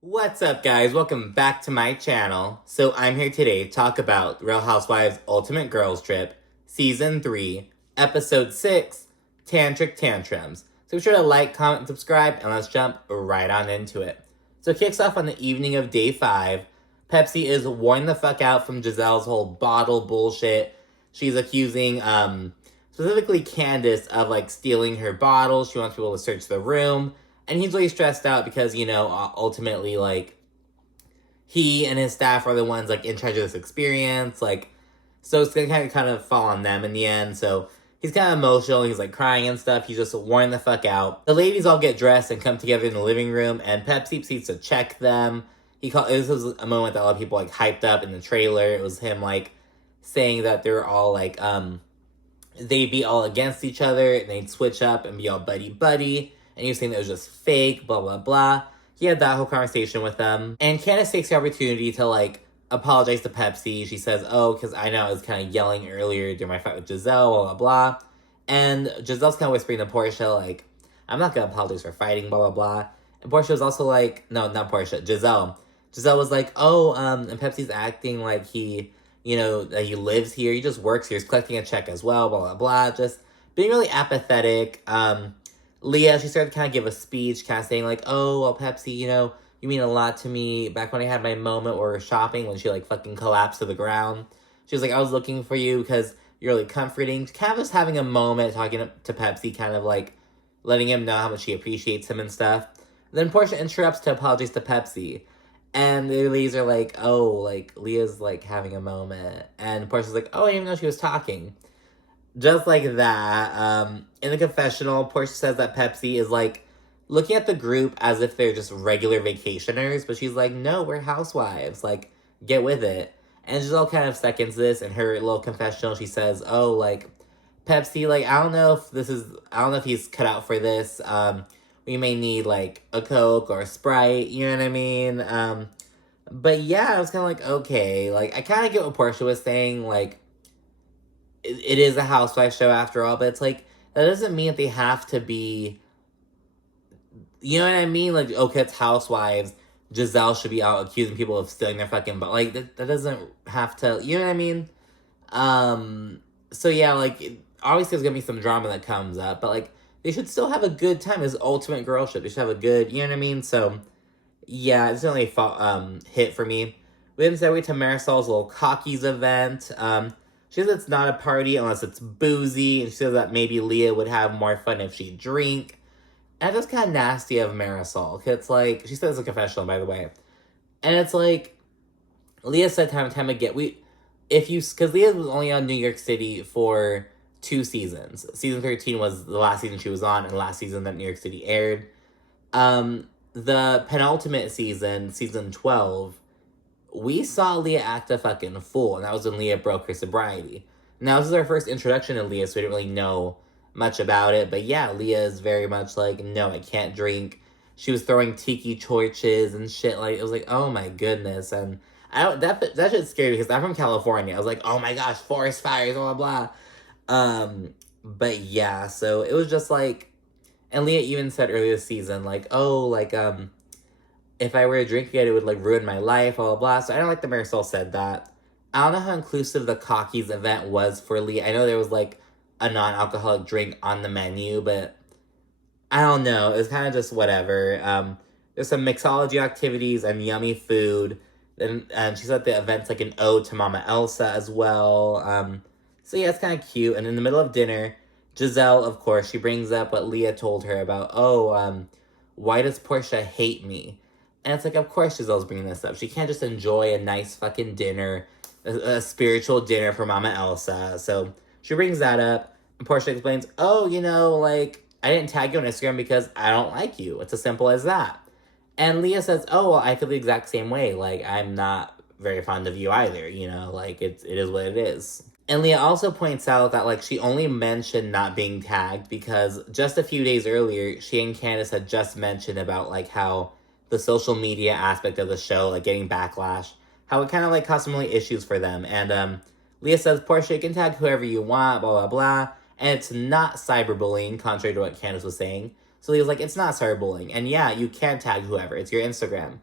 What's up, guys? Welcome back to my channel. So I'm here today to talk about Real Housewives Ultimate Girls Trip, Season 3, Episode 6, Tantric Tantrums. So be sure to like, comment, and subscribe, and let's jump right on into it. So it kicks off on the evening of day 5. Pepsi is worn the fuck out from Giselle's whole bottle bullshit. She's accusing, specifically Candiace of, stealing her bottle. She wants people to search the room. And he's really stressed out because, ultimately, he and his staff are the ones, in charge of this experience. So it's going to kind of fall on them in the end. So he's kind of emotional. He's, crying and stuff. He's just worn the fuck out. The ladies all get dressed and come together in the living room. And Pepsi proceeds to check them. This was a moment that a lot of people, hyped up in the trailer. It was him, saying that they're all, they'd be all against each other. And they'd switch up and be all buddy-buddy. And he was saying that it was just fake, blah, blah, blah. He had that whole conversation with them. And Candiace takes the opportunity to, apologize to Pepsi. She says, because I know I was kind of yelling earlier during my fight with Giselle, blah, blah, blah. And Giselle's kind of whispering to Portia, I'm not going to apologize for fighting, blah, blah, blah. And Portia was also no, not Portia, Giselle. Giselle was and Pepsi's acting like he, that he lives here. He just works here. He's collecting a check as well, blah, blah, blah. Just being really apathetic. Leah, she started to kind of give a speech, kind of saying, Pepsi, you mean a lot to me. Back when I had my moment where we were shopping, when she, fucking collapsed to the ground. She was like, I was looking for you because you're really comforting. Kind of just having a moment, talking to Pepsi, kind of, letting him know how much she appreciates him and stuff. Then Portia interrupts to apologize to Pepsi. And the ladies are Leah's, having a moment. And Portia's like, I didn't even know she was talking. Just like that, in the confessional, Portia says that Pepsi is, looking at the group as if they're just regular vacationers, but she's like, no, we're housewives, get with it. And Giselle kind of seconds this. In her little confessional, she says, Pepsi, I don't know if he's cut out for this. We may need, a Coke or a Sprite, you know what I mean? But yeah, I was kind of okay. I kind of get what Portia was saying, it is a housewife show after all, but it's that doesn't mean that they have to be, you know what I mean? Okay, it's housewives. Giselle should be out accusing people of stealing their fucking, but that doesn't have to, you know what I mean? So yeah, obviously there's gonna be some drama that comes up, but they should still have a good time. It's ultimate girlship. They should have a good, you know what I mean? So yeah, it's definitely a hit for me. We then segue to Marisol's little cockies event. She says it's not a party unless it's boozy, and she says that maybe Leah would have more fun if she drink. And that's kind of nasty of Marisol. It's she said it's a confessional, by the way. And it's Leah said time and time again, because Leah was only on New York City for 2 seasons. Season 13 was the last season she was on, and the last season that New York City aired. The penultimate season, season 12, we saw Leah act a fucking fool, and that was when Leah broke her sobriety. Now, this is our first introduction to Leah, so we didn't really know much about it, but yeah, Leah is very much no, I can't drink. She was throwing tiki torches and shit, it was oh my goodness, and that shit's scary because I'm from California. I was oh my gosh, forest fires, blah, blah, blah. But yeah, so it was just and Leah even said earlier this season, if I were to drink again, it would, ruin my life, blah, blah, blah. So I don't like that Marisol said that. I don't know how inclusive the Cockies event was for Leah. I know there was, a non-alcoholic drink on the menu, but I don't know. It was kind of just whatever. There's some mixology activities and yummy food. And she said the event's, an ode to Mama Elsa as well. So, yeah, it's kind of cute. And in the middle of dinner, Giselle, of course, she brings up what Leah told her about, why does Portia hate me? And it's of course Giselle's bringing this up. She can't just enjoy a nice fucking dinner, a spiritual dinner for Mama Elsa. So she brings that up. And Portia explains, I didn't tag you on Instagram because I don't like you. It's as simple as that. And Leah says, I feel the exact same way. I'm not very fond of you either, it is what it is. And Leah also points out that, she only mentioned not being tagged because just a few days earlier, she and Candiace had just mentioned about, how the social media aspect of the show, getting backlash, how it kind of, caused some really issues for them. And Leah says, Portia, you can tag whoever you want, blah, blah, blah. And it's not cyberbullying, contrary to what Candiace was saying. So Leah's it's not cyberbullying. And yeah, you can tag whoever. It's your Instagram.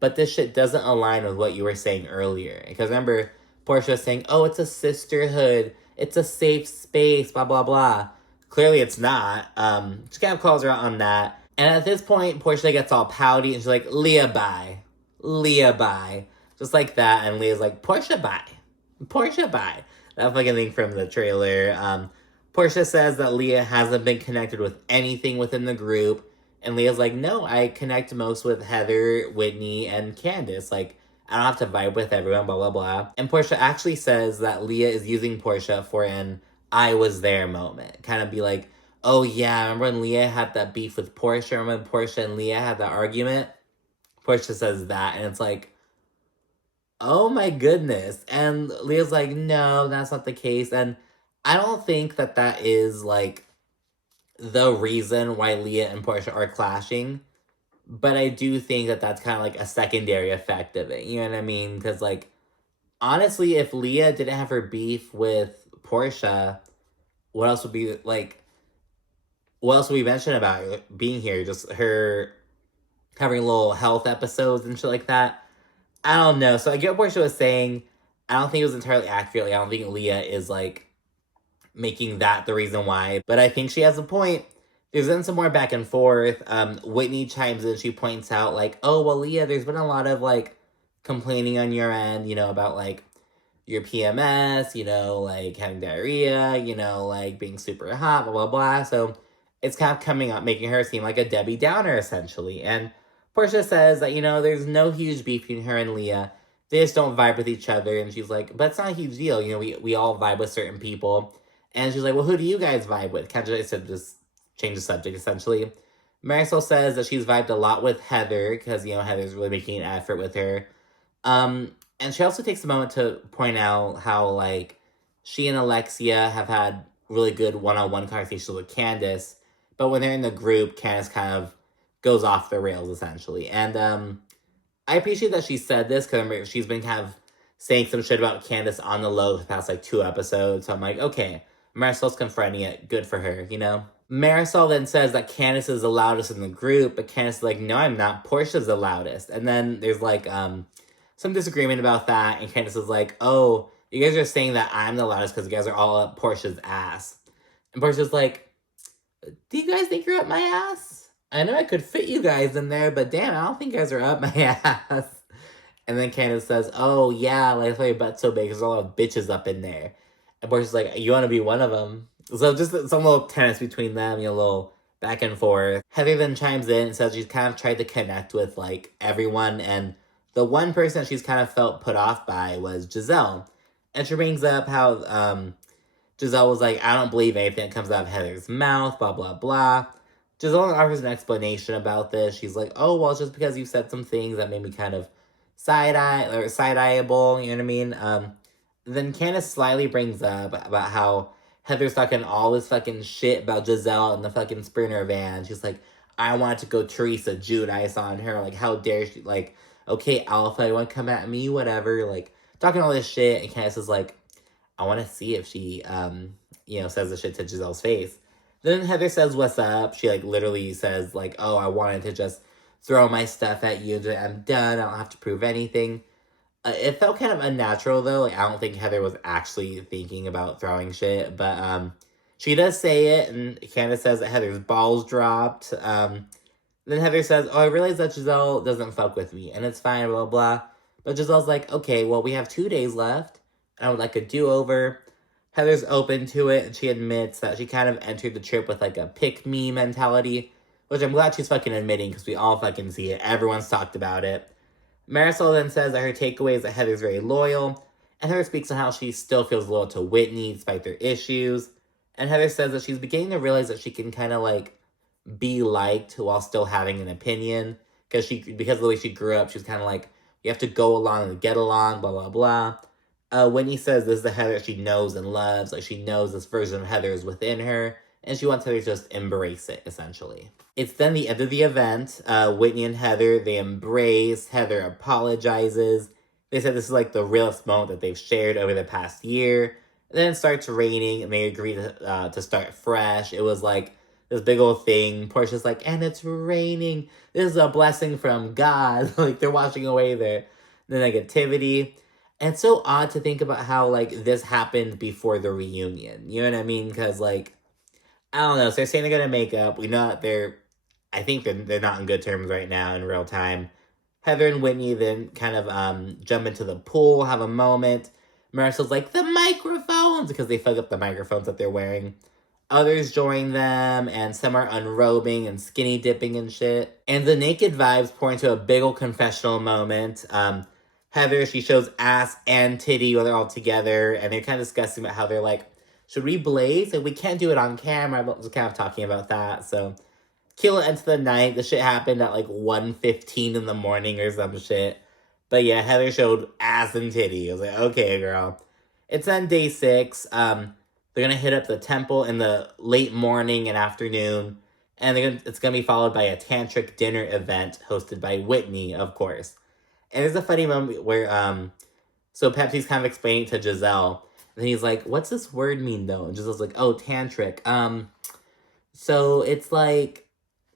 but this shit doesn't align with what you were saying earlier. Because remember, Portia was saying, oh, it's a sisterhood, it's a safe space, blah, blah, blah. Clearly it's not. She kind of calls her out on that. And at this point, Portia gets all pouty and she's like, Leah, bye. Leah, bye. Just like that. And Leah's like, Portia, bye. Portia, bye. That fucking thing from the trailer. Portia says that Leah hasn't been connected with anything within the group. And Leah's like, no, I connect most with Heather, Whitney, and Candiace. Like, I don't have to vibe with everyone, blah, blah, blah. And Portia actually says that Leah is using Portia for an I was there moment. Kind of be like, oh yeah, remember when Leah had that beef with Portia? Remember when Portia and Leah had that argument? Portia says that, and it's like, oh my goodness. And Leah's like, no, that's not the case. And I don't think that that is, like, the reason why Leah and Portia are clashing. But I do think that that's kind of, like, a secondary effect of it. You know what I mean? Because, like, honestly, if Leah didn't have her beef with Portia, what else would be, like, what else would we mention about her being here? Just her having little health episodes and shit like that. I don't know. So I get what Portia was saying. I don't think it was entirely accurate. Like, I don't think Leah is, like, making that the reason why. But I think she has a point. There's been some more back and forth. Whitney chimes in. She points out, like, oh, well, Leah, there's been a lot of, like, complaining on your end, you know, about, like, your PMS, you know, like, having diarrhea, you know, like, being super hot, blah, blah, blah. So it's kind of coming up, making her seem like a Debbie Downer, essentially. And Portia says that, you know, there's no huge beef between her and Leah. They just don't vibe with each other. And she's like, but it's not a huge deal. You know, we all vibe with certain people. And she's like, well, who do you guys vibe with? Candiace said just change the subject, essentially. Marisol says that she's vibed a lot with Heather because, you know, Heather's really making an effort with her. And she also takes a moment to point out how, like, she and Alexia have had really good one-on-one conversations with Candiace. But when they're in the group, Candiace kind of goes off the rails, essentially. And I appreciate that she said this because she's been kind of saying some shit about Candiace on the low the past, like, 2 episodes. So I'm like, okay, Marisol's confronting it. Good for her, you know? Marisol then says that Candiace is the loudest in the group, but Candiace is like, no, I'm not. Portia's the loudest. And then there's, like, some disagreement about that, and Candiace is like, oh, you guys are saying that I'm the loudest because you guys are all up Portia's ass. And Portia's like, do you guys think you're up my ass? I know I could fit you guys in there, but damn, I don't think you guys are up my ass. And then Candiace says, oh, yeah, like, that's why your butt's so big, because there's a lot of bitches up in there. And Portia's like, you want to be one of them? So just some little tennis between them, you know, a little back and forth. Heather then chimes in and says she's kind of tried to connect with, like, everyone, and the one person she's kind of felt put off by was Giselle. And she brings up how Giselle was like, I don't believe anything that comes out of Heather's mouth, blah, blah, blah. Giselle offers an explanation about this. She's like, oh, well, it's just because you said some things that made me kind of side-eyeable, you know what I mean? Then Candiace slyly brings up about how Heather's talking all this fucking shit about Giselle in the fucking Sprinter van. She's like, I wanted to go Teresa Giudice on her. Like, how dare she? Like, okay, Alpha, you want to come at me? Whatever. Like, talking all this shit. And Candiace is like, I want to see if she, you know, says the shit to Giselle's face. Then Heather says, what's up? She, like, literally says, like, oh, I wanted to just throw my stuff at you. I'm done. I don't have to prove anything. It felt kind of unnatural, though. Like, I don't think Heather was actually thinking about throwing shit. But she does say it, and Candiace says that Heather's balls dropped. Then Heather says, oh, I realize that Giselle doesn't fuck with me, and it's fine, blah, blah. But Giselle's like, okay, well, we have 2 days left, and I would like a do-over. Heather's open to it, and she admits that she kind of entered the trip with, like, a pick-me mentality, which I'm glad she's fucking admitting, because we all fucking see it. Everyone's talked about it. Marisol then says that her takeaway is that Heather's very loyal, and Heather speaks on how she still feels loyal to Whitney despite their issues. And Heather says that she's beginning to realize that she can kind of, like, be liked while still having an opinion. Because of the way she grew up, she's kind of like, you have to go along and get along, blah, blah, blah. Whitney says this is the Heather she knows and loves. Like, she knows this version of Heather is within her, and she wants Heather to just embrace it, essentially. It's then the end of the event. Whitney and Heather, they embrace. Heather apologizes. They said this is, like, the realest moment that they've shared over the past year. And then it starts raining, and they agree to start fresh. It was, like, this big old thing. Portia's like, and it's raining. This is a blessing from God. Like, they're washing away the negativity. And it's so odd to think about how, like, this happened before the reunion. You know what I mean? Because, like, I don't know. So they're saying they're going to make up. We know that I think they're not in good terms right now in real time. Heather and Whitney then kind of jump into the pool, have a moment. Marissa's like, the microphones! Because they fuck up the microphones that they're wearing. Others join them, and some are unrobing and skinny dipping and shit. And the naked vibes pour into a big ol' confessional moment. Heather, she shows ass and titty while they're all together, and they're kind of discussing about how they're like, should we blaze? Like, we can't do it on camera, but just kind of talking about that, so... Kill it into the night. The shit happened at like 1:15 in the morning or some shit. But yeah, Heather showed ass and titty. I was like, okay, girl. It's on day 6. They're gonna hit up the temple in the late morning and afternoon. And it's gonna be followed by a tantric dinner event hosted by Whitney, of course. And there's a funny moment where so Pepsi's kind of explaining to Giselle. And he's like, what's this word mean though? And Giselle's like, oh, tantric. So it's like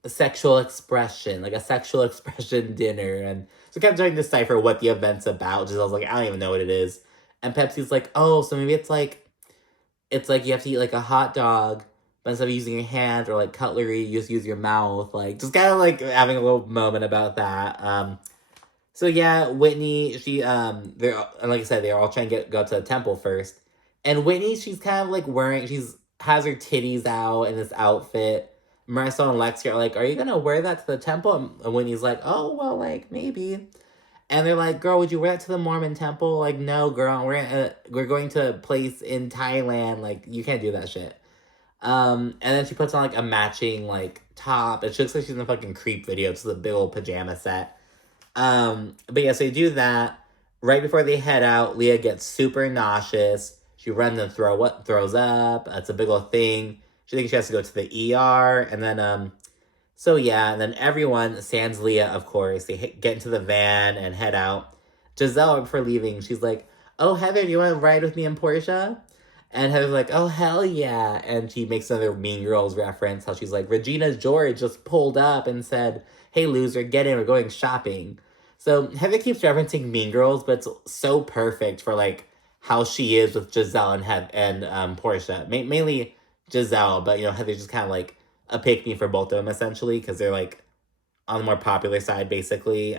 a sexual expression, like a sexual expression dinner. And so kind of trying to decipher what the event's about. Giselle's like, I don't even know what it is. And Pepsi's like, oh, so maybe it's like you have to eat like a hot dog, but instead of using your hand or like cutlery, you just use your mouth. Like, just kind of like having a little moment about that. So yeah, Whitney, and like I said, they're all trying to go to the temple first. And Whitney, she's kind of like has her titties out in this outfit. Marissa and Lexi are like, are you gonna wear that to the temple? And Whitney's like, oh, well, like, maybe. And they're like, girl, would you wear it to the Mormon temple? Like, no, girl, we're going to a place in Thailand. Like, you can't do that shit. And then she puts on, like, a matching, like, top. It looks like she's in a fucking Creep video. It's a big old pajama set. But yeah, so they do that. Right before they head out, Leah gets super nauseous. She runs and throws up. It's a big old thing. She thinks she has to go to the ER, and then, so yeah, and then everyone, sans Leah, of course, they get into the van and head out. Giselle, before leaving, she's like, oh, Heather, do you want to ride with me and Portia? And Heather's like, oh, hell yeah, and she makes another Mean Girls reference, how she's like, Regina George just pulled up and said, hey, loser, get in, we're going shopping. So Heather keeps referencing Mean Girls, but it's so perfect for, like, how she is with Giselle and Portia. Mainly Giselle, but, you know, Heather's just kind of, like, a pick-me for both of them, essentially, because they're, like, on the more popular side, basically.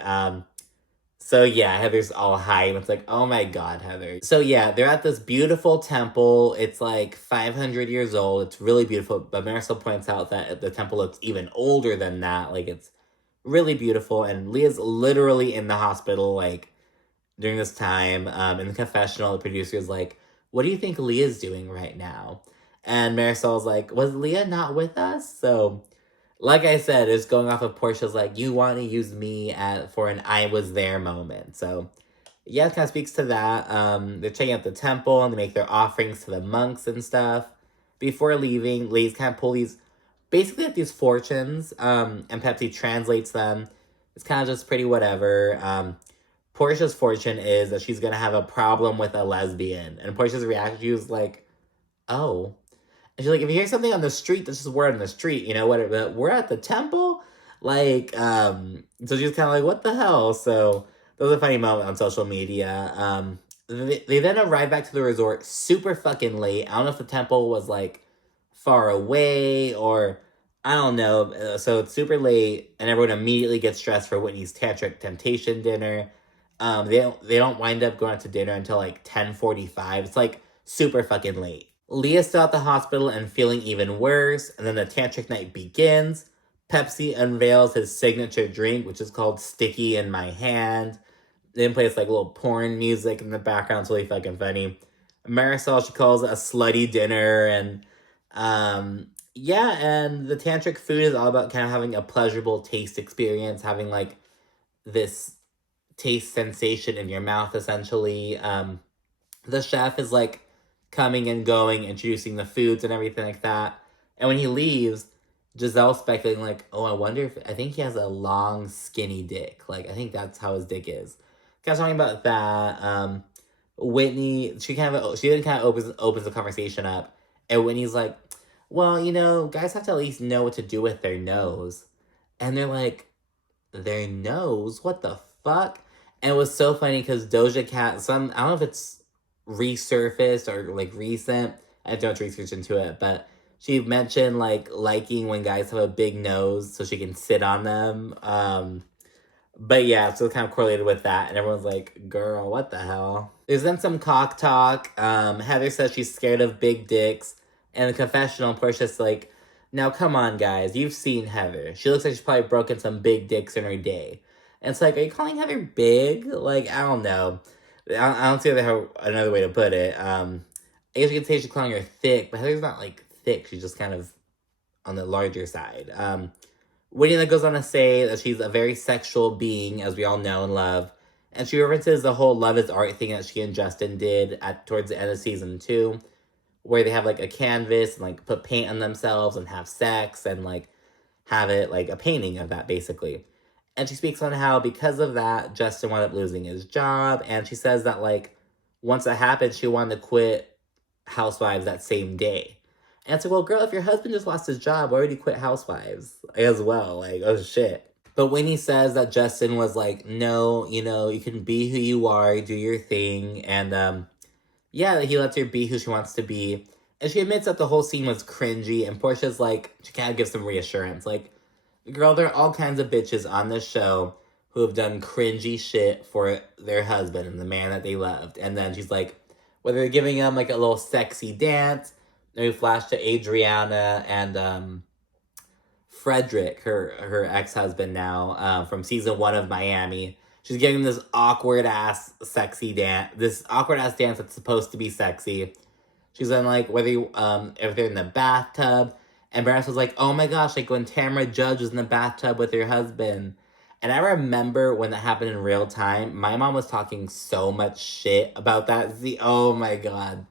So, yeah, Heather's all hype. It's like, oh, my God, Heather. So, yeah, they're at this beautiful temple. It's, like, 500 years old. It's really beautiful. But Marisol points out that the temple looks even older than that. Like, it's really beautiful. And Leah's literally in the hospital, like, during this time. In the confessional, the producer's like, what do you think Leah's doing right now? And Marisol's like, was Leah not with us? So, like I said, it's going off of Portia's like, you want to use me for an I was there moment. So, yeah, it kind of speaks to that. They're checking out the temple and they make their offerings to the monks and stuff. Before leaving, ladies kind of pull basically like these fortunes, and Pepsi translates them. It's kind of just pretty whatever. Portia's fortune is that she's going to have a problem with a lesbian. And Portia's reaction, she was like, oh. And she's like, if you hear something on the street, that's just word on the street, you know, whatever. We're at the temple? Like, so she's kind of like, what the hell? So, that was a funny moment on social media. They then arrive back to the resort super fucking late. I don't know if the temple was, like, far away or, I don't know. So, it's super late, and everyone immediately gets dressed for Whitney's Tantric Temptation dinner. They don't wind up going out to dinner until, like, 10:45. It's, like, super fucking late. Leah's still at the hospital and feeling even worse, and then the tantric night begins. Pepsi unveils his signature drink, which is called Sticky in My Hand. Then plays like little porn music in the background. It's really fucking funny. Marisol, she calls it a slutty dinner, and yeah, and the tantric food is all about kind of having a pleasurable taste experience, having like this taste sensation in your mouth, essentially. The chef is like coming and going, introducing the foods and everything like that. And when he leaves, Giselle's speculating like, oh, I think he has a long, skinny dick. Like, I think that's how his dick is. Kind of talking about that. Whitney, she then kind of opens the conversation up. And Whitney's like, well, guys have to at least know what to do with their nose. And they're like, their nose? What the fuck? And it was so funny because Doja Cat, I don't know if it's resurfaced or like recent. I don't research into it, but she mentioned like liking when guys have a big nose so she can sit on them. But yeah, so it's kind of correlated with that, and everyone's like, girl, what the hell? There's then some cock talk. Heather says she's scared of big dicks, and the confessional, Portia's like, now come on, guys, you've seen Heather. She looks like she's probably broken some big dicks in her day. And it's like, are you calling Heather big? Like, I don't know. I don't see another way to put it. I guess you could say she's calling her thick, but Heather's not, like, thick. She's just kind of on the larger side. Whitney then goes on to say that she's a very sexual being, as we all know and love. And she references the whole Love is Art thing that she and Justin did towards the end of season 2, where they have, like, a canvas and, like, put paint on themselves and have sex and, like, have it, like, a painting of that, basically. And she speaks on how, because of that, Justin wound up losing his job. And she says that, like, once that happened, she wanted to quit Housewives that same day. And it's like, well, girl, if your husband just lost his job, why would you quit Housewives as well? Like, oh, shit. But Whitney says that Justin was like, no, you can be who you are, do your thing. And, yeah, he lets her be who she wants to be. And she admits that the whole scene was cringy. And Portia's like, she kind of gives some reassurance. Like, girl, there are all kinds of bitches on this show who have done cringy shit for their husband and the man that they loved. And then she's like, whether they're giving him, like, a little sexy dance. And we flash to Adriana and Frederick, her ex-husband now, from season 1 of Miami. She's giving this awkward-ass sexy dance. This awkward-ass dance that's supposed to be sexy. She's in, like, if they're in the bathtub. And Barris was like, oh my gosh, like when Tamara Judge was in the bathtub with her husband. And I remember when that happened in real time, my mom was talking so much shit about that. Oh my god.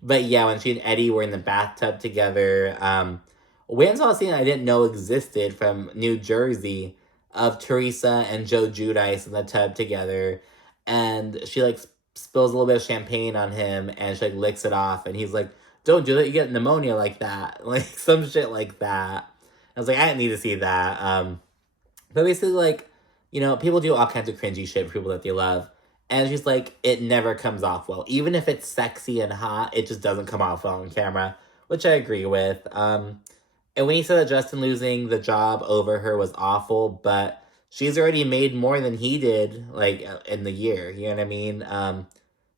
But yeah, when she and Eddie were in the bathtub together, we saw a scene I didn't know existed from New Jersey of Teresa and Joe Giudice in the tub together. And she, like, spills a little bit of champagne on him and she, like, licks it off. And he's like, don't do that, you get pneumonia like that. Like, some shit like that. I was like, I didn't need to see that. But basically, like, people do all kinds of cringy shit for people that they love. And she's like, it never comes off well. Even if it's sexy and hot, it just doesn't come off well on camera. Which I agree with. And when he said that Justin losing the job over her was awful, but she's already made more than he did, like, in the year. You know what I mean?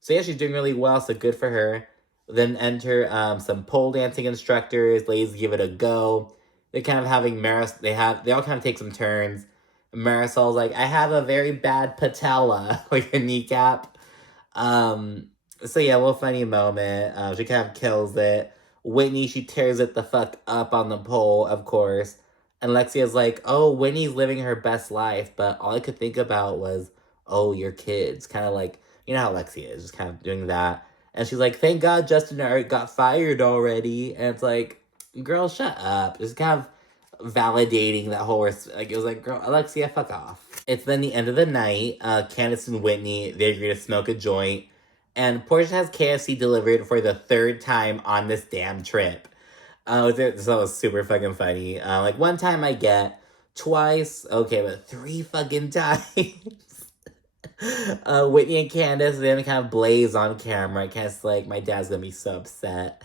So yeah, she's doing really well, so good for her. Then enter some pole dancing instructors. Ladies give it a go. They're kind of having they all kind of take some turns. Marisol's like, I have a very bad patella, like a kneecap. So yeah, a little funny moment. She kind of kills it. Whitney, she tears it the fuck up on the pole, of course. And Lexia's like, oh, Whitney's living her best life, but all I could think about was, oh, your kids. Kind of like, you know how Lexia is, just kind of doing that. And she's like, thank God Justin and Eric got fired already. And it's like, girl, shut up. Just kind of validating that whole, like, it was like, girl, Alexia, fuck off. It's then the end of the night. Candiace and Whitney, they agree to smoke a joint. And Portia has KFC delivered for the 3rd time on this damn trip. So that was super fucking funny. Like, one time I get, twice, okay, but 3 fucking times. Whitney and Candiace, they kind of blaze on camera. Candiace like, my dad's gonna be so upset.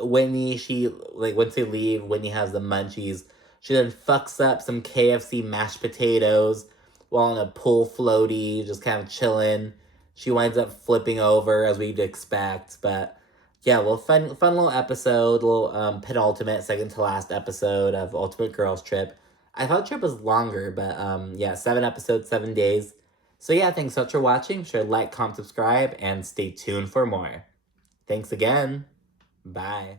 Whitney, she, like, once they leave, Whitney has the munchies. She then fucks up some KFC mashed potatoes while on a pool floaty, just kind of chilling. She winds up flipping over, as we'd expect, but yeah, well, fun little episode, little penultimate, second to last episode of Ultimate Girls Trip. I thought the trip was longer, but yeah, 7 episodes, 7 days. So yeah, thanks so much for watching. Be sure to like, comment, subscribe, and stay tuned for more. Thanks again. Bye.